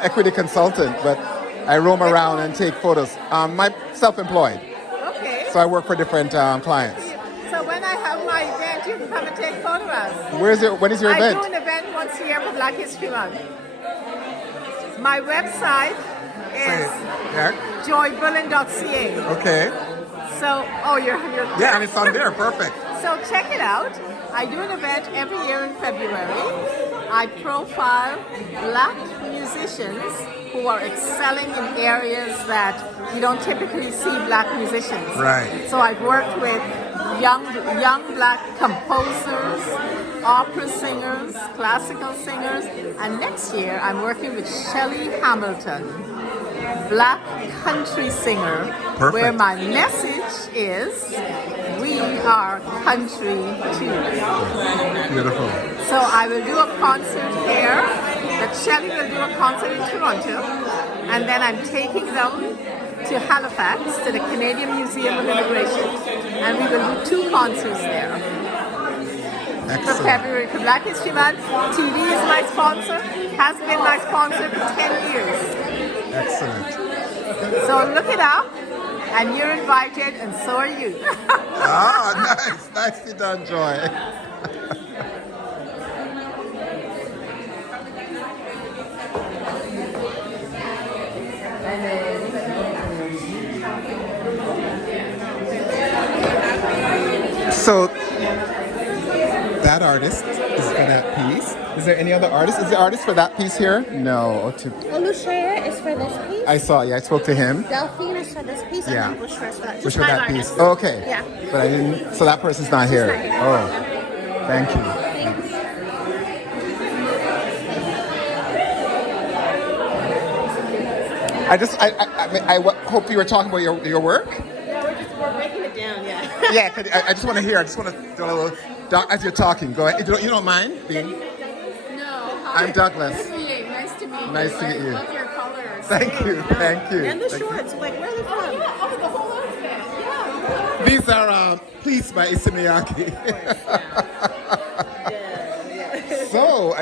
equity consultant, but I roam around and take photos. I'm self-employed, Okay. so I work for different clients. So when I have my event, you can come and take photographs. When is your I event? do an event once a year for Black History Month. My website is Yeah. joybullen.ca. Okay. So, you're Yeah, and it's on there. Perfect. So check it out. I do an event every year in February. I profile Black musicians who are excelling in areas that you don't typically see Black musicians. Right. So I've worked with young Black composers, opera singers, classical singers, and next year I'm working with Shelley Hamilton, Black country singer, Perfect. where my message is we are country too. Beautiful. So I will do a concert here, that Shelley will do a concert in Toronto, and then I'm taking them to Halifax, to the Canadian Museum of Immigration, and we will do 2 concerts there. For Excellent. February, for Black History Month. TD is my sponsor, has been my sponsor for 10 years. Excellent. So look it up, and you're invited, and so are you. Nice. Nicely done, Joy. So that artist is for that piece. Is there any other artist? Is the artist for that piece here? No. Olushaya is for this piece. I saw. Yeah, I spoke to him. Delphine is for this piece, Yeah. and then Bushra is for that. Which Just for that five piece? artists. Oh, okay. Yeah. But I didn't. So that person's not here. not here. Oh, thank you. I hope you were talking about your work. We're breaking it down, yeah. Yeah, 'cause I just want to hear. I just want to do a little. As you're talking, go ahead. You don't mind? Being? No. I'm Douglas. Nice to meet you. Nice to meet you. Love your colors. Thank you. Thank you. And the Thank you. shorts, like, where are they from? Oh, the whole outfit. Yeah. These are Pleased by Issey Miyake. So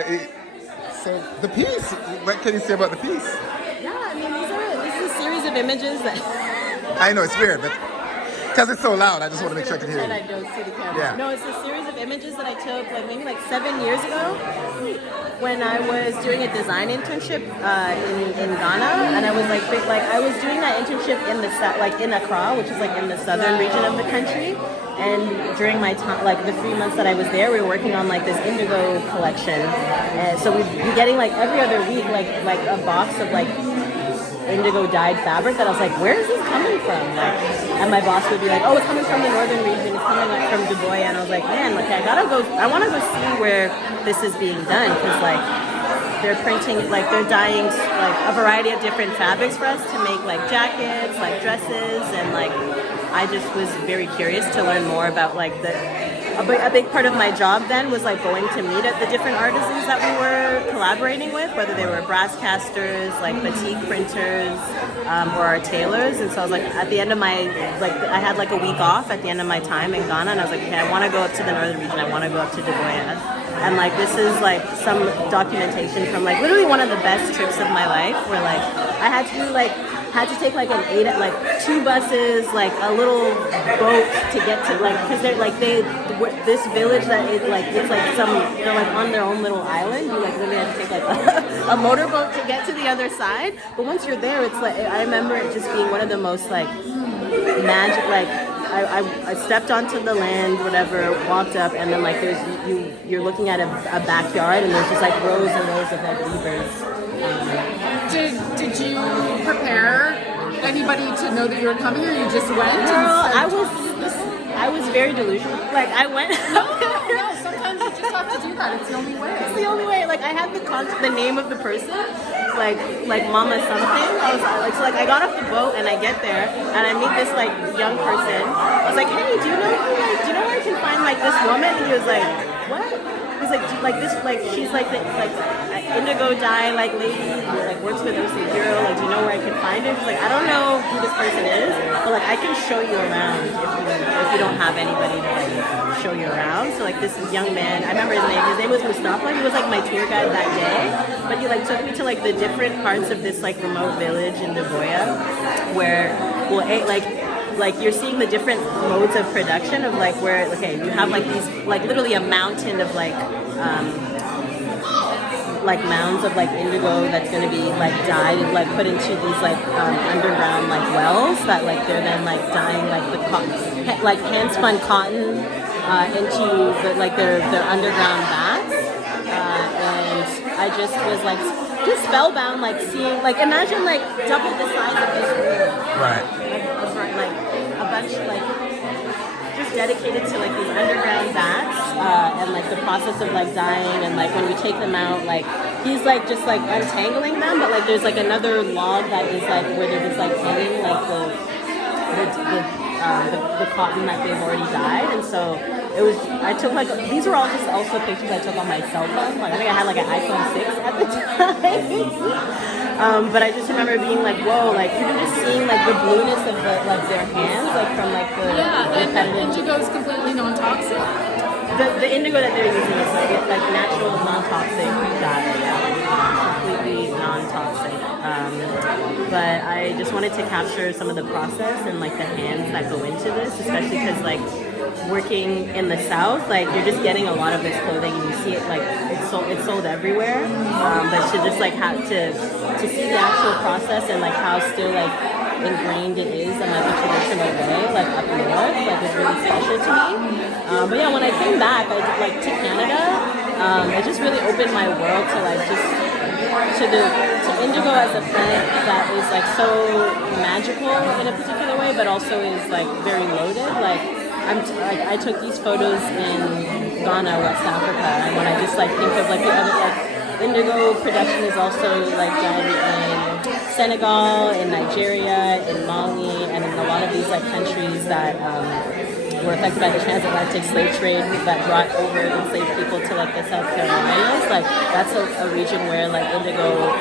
the piece. What can you say about the piece? Yeah, I mean, this is a series of images that... I know it's weird, but because it's so loud, I just want to make sure I can hear Pretend I you. don't see the camera. Yeah. No, it's a series of images that I took maybe 7 years ago when I was doing a design internship in Ghana, and I was I was doing that internship in in Accra, which is in the southern region of the country. And during my time, the 3 months that I was there, we were working on this indigo collection. And so we'd be getting every other week a box of indigo dyed fabric that I was like, where is this coming from? And my boss would be like, oh, it's coming from the northern region, it's coming from Dubois. And I was like, man, I want to go see where this is being done, because they're printing, they're dyeing a variety of different fabrics for us to make jackets, dresses, and I just was very curious to learn more about a big part of my job then was going to meet at the different artisans that we were collaborating with, whether they were brass casters, batik printers, or our tailors. And so I was at the end of my, I had a week off at the end of my time in Ghana, and I was like, okay, I want to go up to the northern region, I want to go up to Dubois. And this is some documentation from literally one of the best trips of my life, where I had to do had to take two buses, a little boat to get to because they're this village that is they're on their own little island. You literally have to take a motorboat to get to the other side. But once you're there, it's I remember it just being one of the most magic I stepped onto the land, whatever, walked up, and then you're looking at a backyard, and there's just rows and rows of beavers. Did you prepare anybody to know that you were coming, or you just went? Girl, I was very delusional. I went. No, sometimes you just have to do that. It's the only way. It's the only way. I had the name of the person, Mama something. I was I got off the boat and I get there and I meet this young person. I was like, hey, do you know where I can find this woman? And he was like, what? He's she's the indigo dye lady who works with Lucy Girl. Do you know where I can find her? She's I don't know who this person is, but I can show you around if you don't have anybody to show you around. So like this young man, I remember his name was Mustafa. He was like my tour guide that day, but he like took me to like the different parts of this like remote village in Daboya, where like you're seeing the different modes of production of like where you have like these like literally a mountain of like mounds of like indigo that's going to be like dyed and like put into these like underground like wells that like they're then like dyeing like the cotton, like hand spun cotton into the, like their underground vats, and I just was like just spellbound, like seeing like imagine like double the size of this room, Right. like a bunch like just dedicated to like these underground vats, and like the process of like dyeing, and like when we take them out, like he's like just like untangling them, but like there's like another log that is like where they're just like hanging like the cotton that they've already dyed, and so it was. I took like these were all just also pictures I took on my cell phone. Like I think I had like an iPhone 6 at the time. But I just remember being like, whoa, like even just seeing like the blueness of the, like their hands, like from like the and indigo is completely non-toxic. The indigo that they're using is like natural, non-toxic dye, completely non-toxic. But I just wanted to capture some of the process and like the hands that go into this, especially because like working in the South, like you're just getting a lot of this clothing and you see it like it's sold everywhere. But to just like have to see the actual process and like how still like ingrained it is in like a traditional way, like up north, like is really special to me. But yeah, when I came back, to Canada, it just really opened my world to like just to indigo as a plant that is like so magical in a particular way, but also is like very loaded. Like I took these photos in Ghana, West Africa, and when I just like think of like the other like indigo production is also like done in Senegal, in Nigeria, in Mali, and in a lot of these like countries that were affected by the transatlantic slave trade that brought over enslaved people to like the South Carolinas. Like that's a region where like indigo,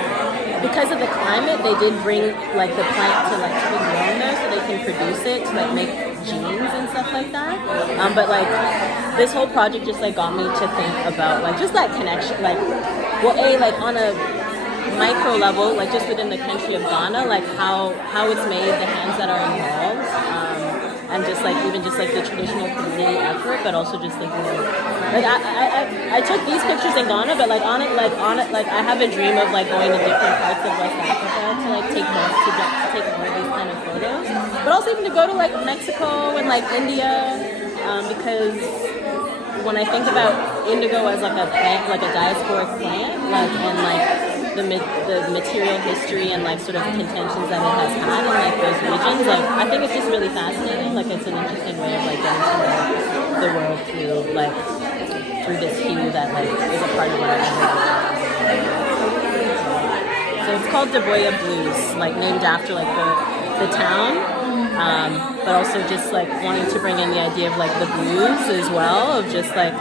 because of the climate, they did bring like the plant to like be grown there so they can produce it to like make jeans and stuff like that. But like this whole project just like got me to think about like just that connection, like like on a micro level, like just within the country of Ghana, like how it's made, the hands that are involved, and just like even just like the traditional community effort, but also just like I took these pictures in Ghana, but like on it I have a dream of like going to different parts of West Africa to like take more of these kind of photos, but also even to go to like Mexico and like India, because when I think about indigo as like a plant, like a diasporic plant, like and like the material history and like sort of contentions that it has had in like those regions, like I think it's just really fascinating. Like it's an interesting way of like getting to know the world through this hue that like is a part of what I do. So it's called Daboya Blues, like named after like the town, but also just like wanting to bring in the idea of like the blues as well, of just like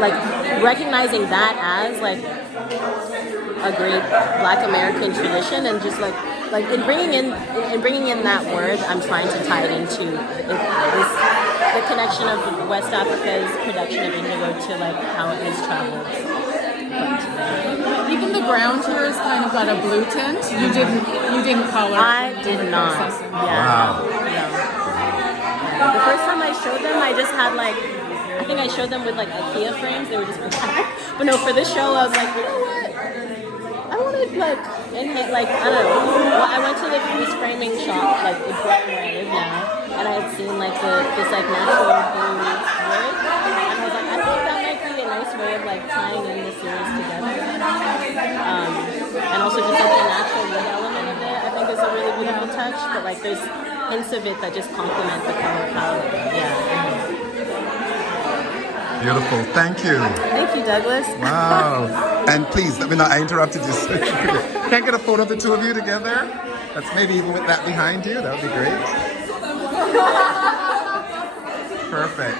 like recognizing that as like a great Black American tradition, and just like in bringing in that word, I'm trying to tie it into the connection of West Africa's production of indigo to like how it has traveled. Even the ground here is kind of got a blue tint. You didn't color. I did not. Wow. The first time I showed them, I just had like, I think I showed them with like IKEA frames. They were just black. But no, for this show, I was like, you know what? I wanted like, I don't know. Well, I went to the freeze framing shop, like the where I live now, and I had seen like this like natural blue wood, and I was like, I think that might be a nice way of like tying in the series together. And also just like the natural wood element of it, I think is a really beautiful touch. But like there's hints of it that just complement the color palette. Yeah. Beautiful. Thank you. Thank you, Douglas. Wow. And please, let me know, I interrupted you. Can't get a photo of the two of you together? That's maybe even with that behind you. That would be great. Perfect.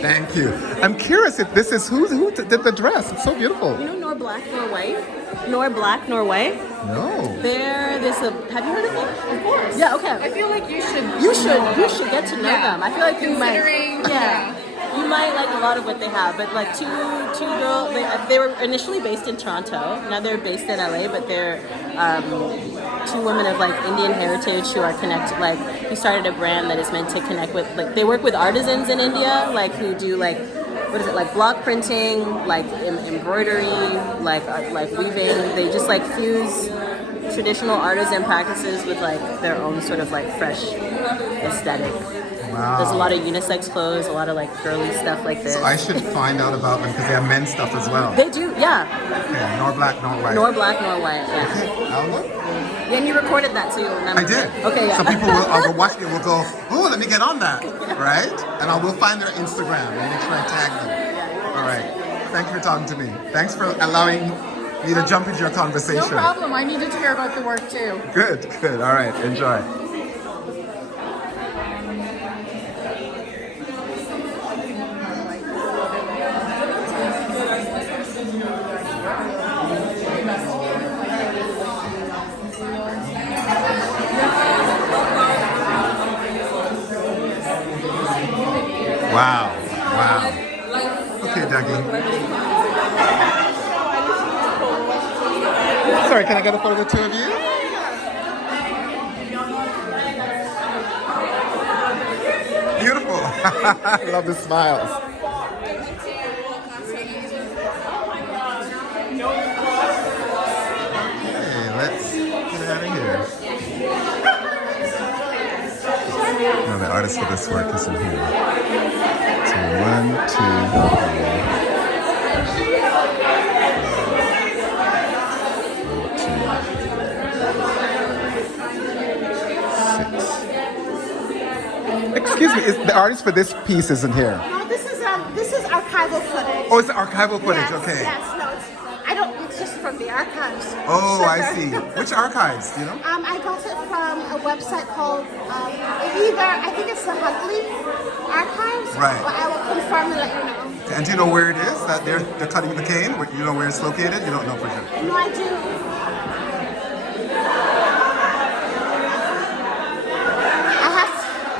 Thank you. I'm curious if this is who did the dress. It's so beautiful. You know, nor black nor white. Nor black nor white. No. Have you heard of them? Of course. Yeah, okay. I feel like you should. You should get to know Yeah. them. I feel like you might. Considering- Yeah. You might like a lot of what they have, but like two girls. They were initially based in Toronto. Now they're based in LA, but they're two women of like Indian heritage who are connected. Like who started a brand that is meant to connect with. Like they work with artisans in India, like who do like. What is it, like block printing, like embroidery, like weaving. They just like fuse traditional artisan practices with like their own sort of like fresh aesthetic. Wow. There's a lot of unisex clothes, a lot of like girly stuff like this. So I should find out about them because they have men's stuff as well. They do, yeah. Okay, nor black, nor white. Nor black, nor white, yeah. Okay, I'll look. And you recorded that, so you'll remember. I did. Okay, yeah. So people will watch me, will go, oh, let me get on that, right? And I will find their Instagram and make sure I tag them. All right. Thank you for talking to me. Thanks for allowing me to jump into your conversation. No problem. I needed to hear about the work too. Good, good. All right, enjoy. Wow, wow. Okay, Dougie. Sorry, can I get a photo of the two of you? Beautiful. I love the smiles. Okay, let's get out of here. No, the artist for this work is in here. So 1, 2, 3, 4, 5, 6. Excuse me, the artist for this piece isn't here. No, this is archival footage. Oh, it's the archival footage, Yes, okay. Yes, no, it's just from the archives. Oh, I Sugar. see. Which archives, do you know? I got it from a website called I think it's the Huntley Archives. Right. But I will confirm and let you know. And do you know where it is that they're cutting the cane? You know where it's located? You don't know for sure. No, I do.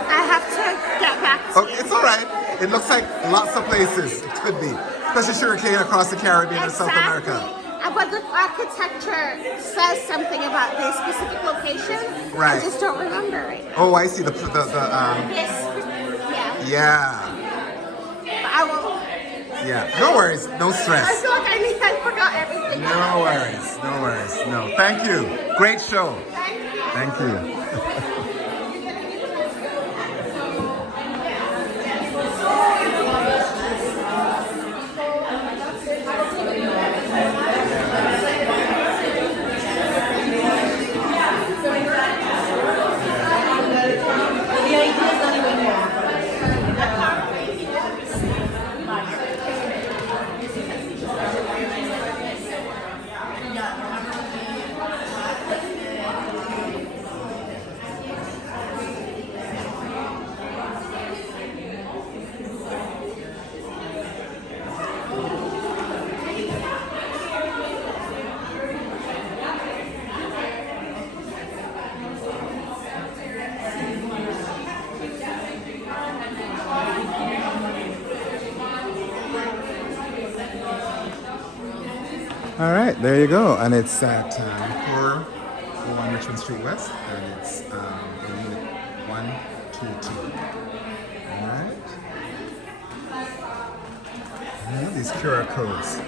I have to get back to Okay, it's all right. It looks like lots of places it could be, especially sugarcane across the Caribbean and South America. But the architecture says something about this specific location. Right. I just don't remember it. Oh, I see. This, yeah. Yeah, But I will. yeah. No worries. No I stress. feel like I forgot everything. No worries. No worries. No. Thank you. Great show. Thank you. All right, there you go. And it's at 401 Richmond Street West, and it's unit 122. All right. These QR codes.